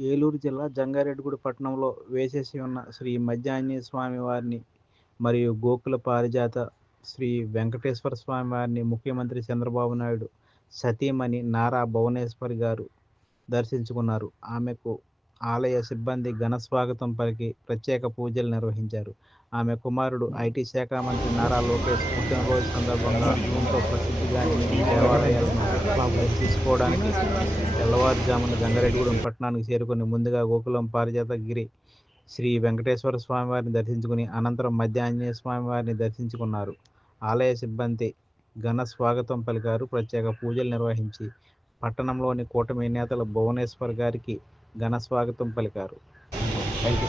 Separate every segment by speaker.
Speaker 1: ఏలూరు జిల్లా జంగారెడ్డిగూడ పట్టణంలో వేసేసి ఉన్న శ్రీ మధ్యాంజనేయ స్వామి వారిని మరియు గోకుల పారిజాత శ్రీ వెంకటేశ్వర స్వామి వారిని ముఖ్యమంత్రి చంద్రబాబు నాయుడు సతీమణి నారా భువనేశ్వరి గారు దర్శించుకున్నారు. ఆమెకు ఆలయ సిబ్బంది ఘన స్వాగతం పలికి ప్రత్యేక పూజలు నిర్వహించారు. ఆమె కుమారుడు ఐటీ శాఖ మంత్రి నారా లోకేష్ పుట్టినరోజు సందర్భంగా ఎంతో ప్రసిద్ధిగాంచిన దేవాలయాలను తీసుకోవడానికి తెల్లవారుజామున గంగారెడ్డిగూడెం పట్టణానికి చేరుకుని ముందుగా గోకులం పారిజాతగిరి శ్రీ వెంకటేశ్వర స్వామివారిని దర్శించుకుని అనంతరం మధ్య ఆంజనేయ స్వామి వారిని దర్శించుకున్నారు. ఆలయ సిబ్బంది ఘన స్వాగతం పలికారు. ప్రత్యేక పూజలు నిర్వహించి పట్టణంలోని కూటమి నేతలు భువనేశ్వర్ గారికి ఘన స్వాగతం పలికారు. థ్యాంక్ యూ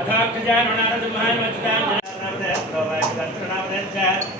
Speaker 2: अथाक्षजानुणारदुमहान् वचदान् नामदेव भवान् तत्र नामदेव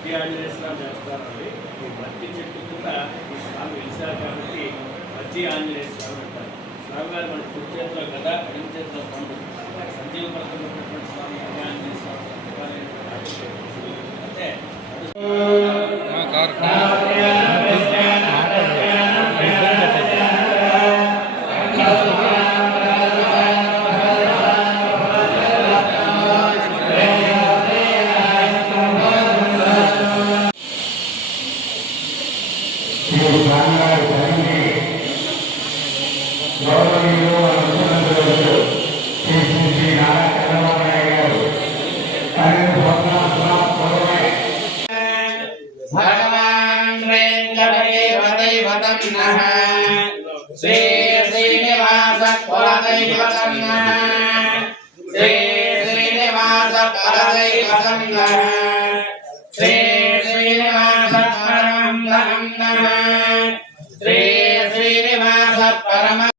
Speaker 2: ఇది మధ్య ఆంజనేయ స్వామి చేస్తారండి. ఈ మధ్య చెట్టు కింద ఈ స్వామి వెలిసారు కాబట్టి మధ్య ఆంజనేయ స్వామి అంటారు. స్వామి గారు మన కుడి చేతిలో కదా ఎడమ చేతిలో పండు సంజీవ పథకంలో ఉన్నటువంటి స్వామి ఆంజనేయ స్వామి.
Speaker 3: భగవాన్ రేంద్రదేవదైవతం నః శ్రీ శ్రీనివాస కులదైవతం నః శ్రీ శ్రీనివాస కులదైవతం నః